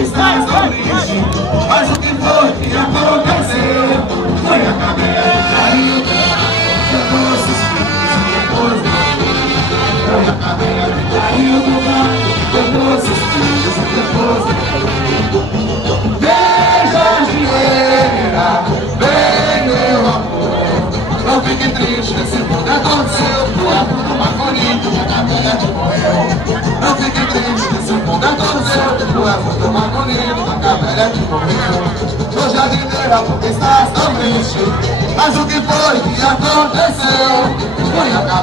Estás tão triste, mas o que foi que aconteceu? Foi a cadeia de carinho que trouxe os filhos e depois foi a cadeia de carinho do pai que trouxe os filhos e depois veja a dinheira, vem meu amor. Não fique triste, esse mundo aconteceu. Tu é tudo mais bonito que a cadeia te morreu. Não fique triste, esse mundo aconteceu. Tu é muito mais bonito, a camélia te morreu. Hoje a dinheira porque estás tão triste, mas o que foi que aconteceu? Foi a camélia.